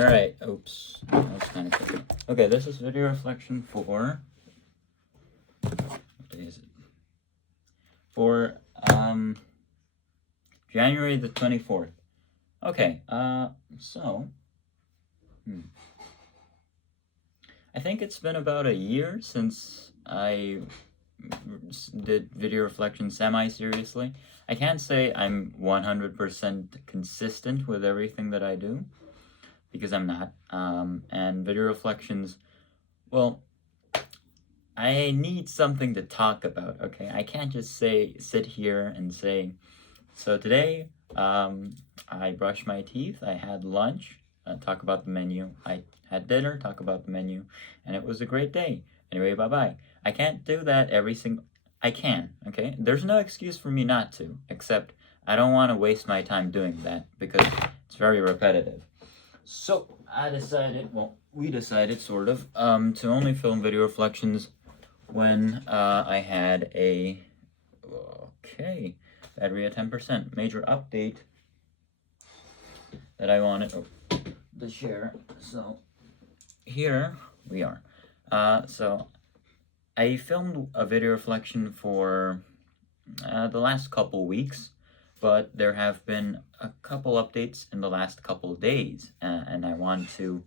Alright, oops. That was kind of tricky. Okay, this is video reflection for... What day is it? For, January the 24th. Okay, so... I think it's been about a year since I did video reflection semi-seriously. I can't say I'm 100% consistent with everything that I do, because I'm not. And video reflections, well, I need something to talk about, okay? I can't just sit here and say, so today, I brushed my teeth, I had lunch, talk about the menu, I had dinner, talk about the menu, and it was a great day. Anyway, bye-bye. I can't do that I can, okay? There's no excuse for me not to, except I don't want to waste my time doing that, because it's very repetitive. So, we decided, sort of, to only film video reflections when, I had a, battery at 10%, major update that I wanted to share. So, here we are. So, I filmed a video reflection for the last couple weeks, but there have been a couple updates in the last couple days, and I want to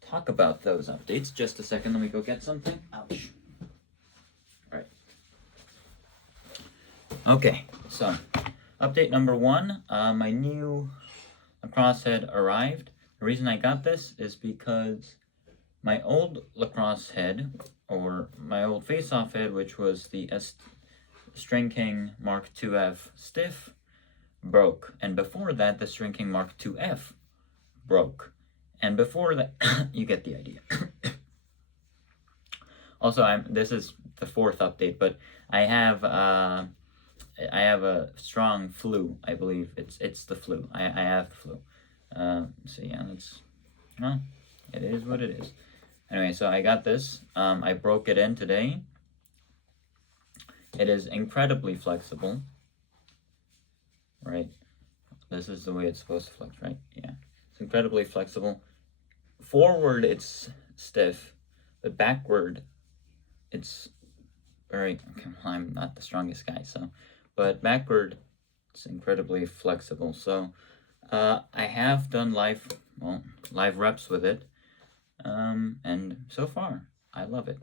talk about those updates. Just a second, let me go get something. Ouch. Right. Okay, so, update number 1, my new lacrosse head arrived. The reason I got this is because my old lacrosse head, or my old face-off head, which was the String King Mark IIF Stiff, broke. And before that, the String King Mark IIF broke. And before that, you get the idea. Also, this is the 4th update, but I have a strong flu, I believe. It's the flu. I have the flu. So yeah, well, it is what it is. Anyway, so I got this. I broke it in today. It is incredibly flexible. Right? This is the way it's supposed to flex, right? Yeah. It's incredibly flexible. Forward, it's stiff, but backward, it's very... Okay, well, I'm not the strongest guy, so... But backward, it's incredibly flexible. So, I have done live reps with it. And so far, I love it.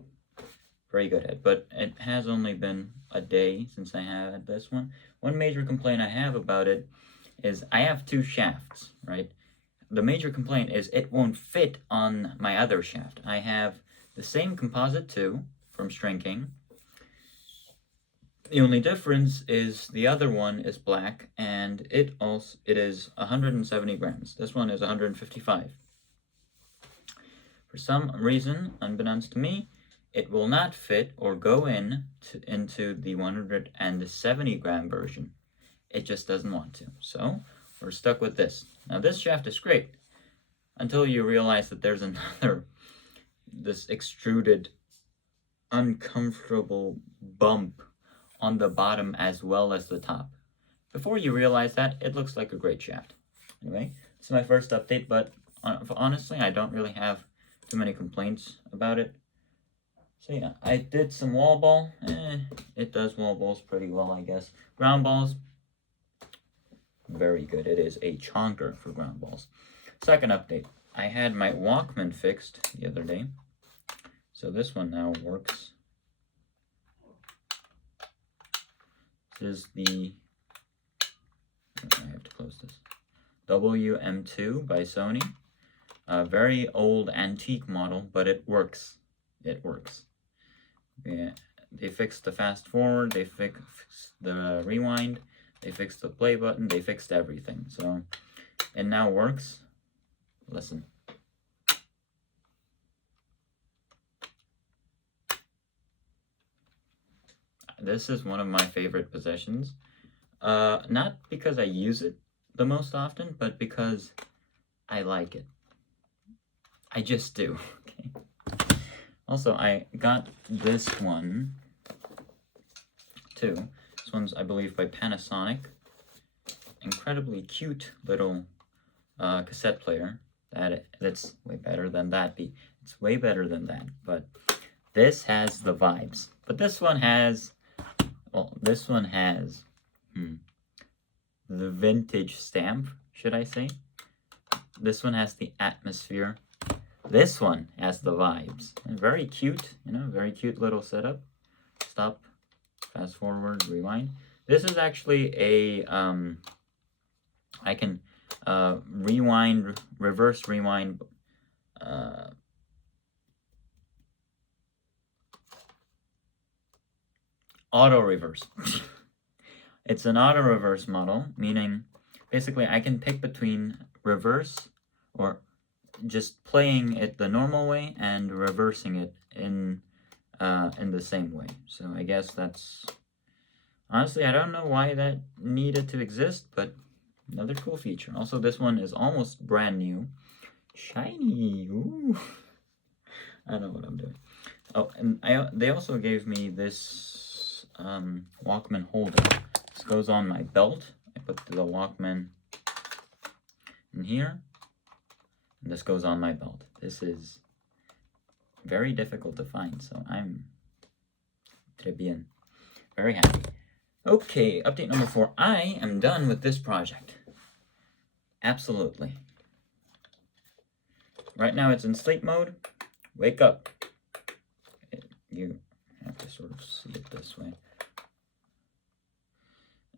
Very good head. But it has only been a day since I had this one. One major complaint I have about it is I have 2 shafts, right? The major complaint is it won't fit on my other shaft. I have the same composite 2 from String King. The only difference is the other one is black, and it is 170 grams. This one is 155. For some reason, unbeknownst to me, it will not fit or go into the 170 gram version. It just doesn't want to. So, we're stuck with this. Now, this shaft is great until you realize that there's this extruded, uncomfortable bump on the bottom as well as the top. Before you realize that, it looks like a great shaft. Anyway, this is my first update, but honestly, I don't really have too many complaints about it. So yeah, I did some wall ball. It does wall balls pretty well, I guess. Ground balls, very good. It is a chonker for ground balls. Second update, I had my Walkman fixed the other day. So this one now works. This is the, I have to close this, WM2 by Sony. A very old antique model, but it works. It works. Yeah, they fixed the fast forward, they fixed the rewind, they fixed the play button, they fixed everything. So it now works. Listen. This is one of my favorite possessions. Not because I use it the most often, but because I like it. I just do. Okay. Also, I got this one, too. This one's, I believe, by Panasonic. Incredibly cute little cassette player That's way better than that. It's way better than that. But this has the vibes. But this one has, well, this one has the vintage stamp, should I say? This one has the atmosphere. This one has the vibes. And very cute, very cute little setup. Stop, fast forward, rewind. This is actually a, I can rewind, reverse rewind, auto reverse. It's an auto reverse model, meaning basically I can pick between reverse or just playing it the normal way and reversing it in the same way. So I guess that's, honestly, I don't know why that needed to exist, but another cool feature. Also, this one is almost brand new. Shiny. Ooh. I don't know what I'm doing. Oh, and they also gave me this Walkman holder. This goes on my belt. I put the Walkman in here. And this goes on my belt. This is very difficult to find, so I'm très bien. Very happy. Okay, update number 4. I am done with this project. Absolutely. Right now it's in sleep mode. Wake up. You have to sort of see it this way.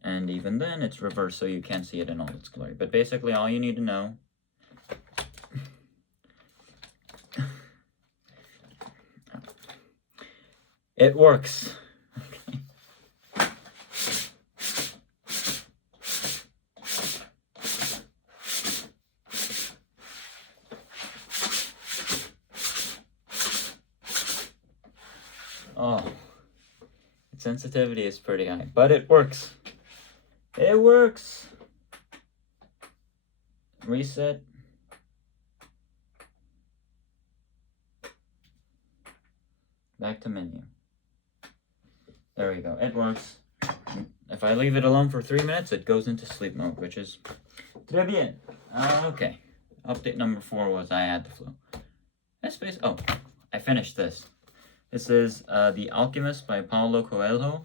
And even then it's reversed, so you can't see it in all its glory. But basically all you need to know it works. Okay. Oh, its sensitivity is pretty high, but it works. It works. Reset. Back to menu. There we go. It works. If I leave it alone for 3 minutes, it goes into sleep mode, which is très bien. Okay. Update number 4 was I had the flu. Oh, I finished this. This is The Alchemist by Paulo Coelho.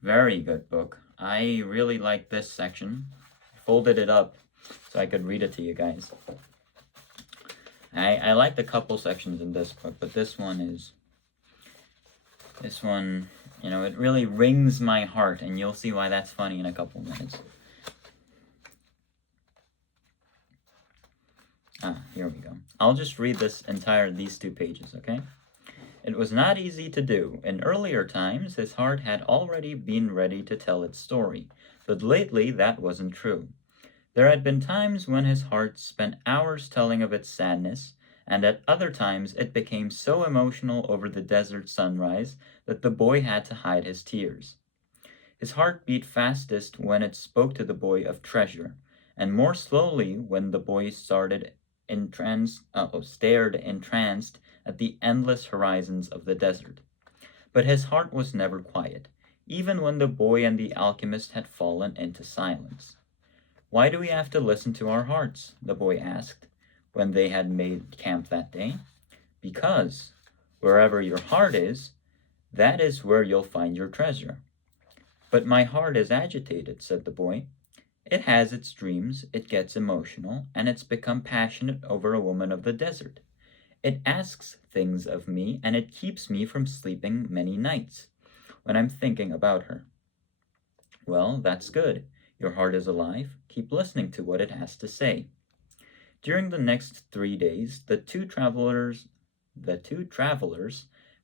Very good book. I really like this section. I folded it up so I could read it to you guys. I liked a couple sections in this book, but this one, it really wrings my heart, and you'll see why that's funny in a couple minutes. Here we go. I'll just read these 2 pages, okay? It was not easy to do. In earlier times, his heart had already been ready to tell its story, but lately that wasn't true. There had been times when his heart spent hours telling of its sadness, and at other times it became so emotional over the desert sunrise that the boy had to hide his tears. His heart beat fastest when it spoke to the boy of treasure, and more slowly when the boy stared entranced at the endless horizons of the desert. But his heart was never quiet, even when the boy and the alchemist had fallen into silence. "Why do we have to listen to our hearts?" the boy asked, when they had made camp that day. "Because wherever your heart is, that is where you'll find your treasure." "But my heart is agitated," said the boy. "It has its dreams, it gets emotional, and it's become passionate over a woman of the desert. It asks things of me, and it keeps me from sleeping many nights when I'm thinking about her." "Well, that's good. Your heart is alive. Keep listening to what it has to say." During the next 3 days, the two travelers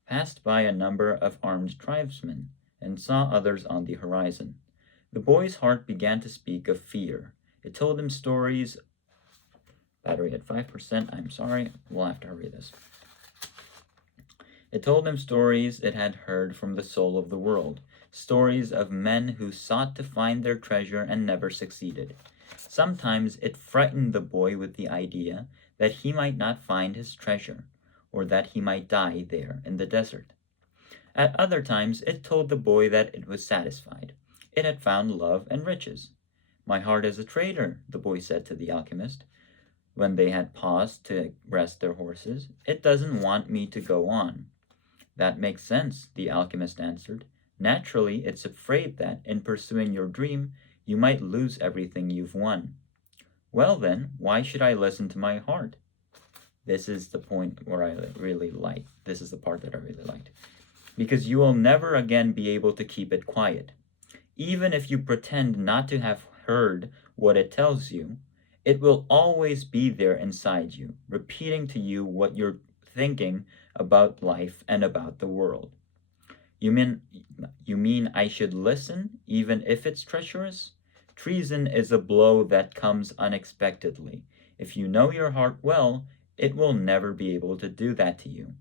passed by a number of armed tribesmen and saw others on the horizon. The boy's heart began to speak of fear. It told him stories. Battery at 5%. I'm sorry. We'll have to hurry this. It told him stories it had heard from the soul of the world, stories of men who sought to find their treasure and never succeeded. Sometimes it frightened the boy with the idea that he might not find his treasure, or that he might die there in the desert. At other times it told the boy that it was satisfied. It had found love and riches. "My heart is a traitor," the boy said to the alchemist. when they had paused to rest their horses. "It doesn't want me to go on." "That makes sense," the alchemist answered. "Naturally, it's afraid that, in pursuing your dream, you might lose everything you've won." "Well then, why should I listen to my heart?" This is the point where I really like. This is the part that I really liked. "Because you will never again be able to keep it quiet. Even if you pretend not to have heard what it tells you, it will always be there inside you, repeating to you what you're thinking about life and about the world." You mean I should listen, even if it's treacherous? Treason is a blow that comes unexpectedly. If you know your heart well, it will never be able to do that to you,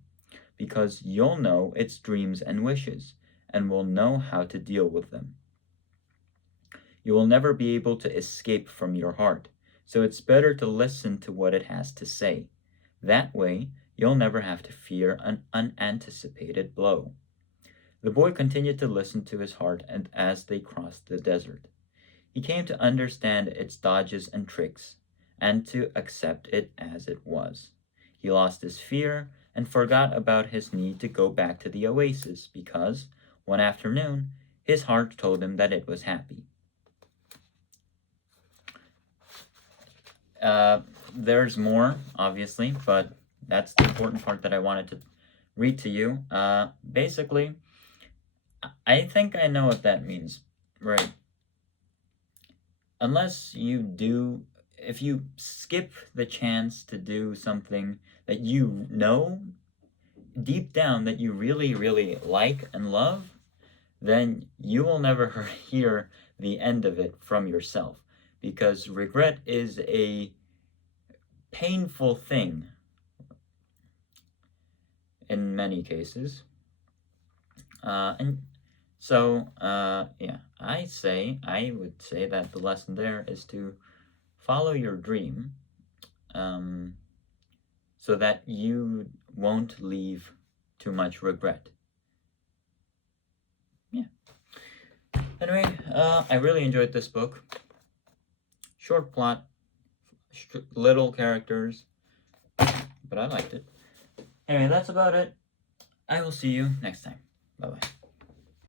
because you'll know its dreams and wishes, and will know how to deal with them. You will never be able to escape from your heart, so it's better to listen to what it has to say. That way, you'll never have to fear an unanticipated blow. The boy continued to listen to his heart, and as they crossed the desert, he came to understand its dodges and tricks, and to accept it as it was. He lost his fear and forgot about his need to go back to the oasis because, one afternoon, his heart told him that it was happy. There's more, obviously, but that's the important part that I wanted to read to you. Basically, I think I know what that means, right? Unless you do, if you skip the chance to do something that you know deep down that you really, really like and love, then you will never hear the end of it from yourself. Because regret is a painful thing in many cases. And so, yeah, I would say that the lesson there is to follow your dream, so that you won't leave too much regret. Yeah. Anyway, I really enjoyed this book. Short plot, little characters, but I liked it. Anyway, that's about it. I will see you next time. Bye-bye.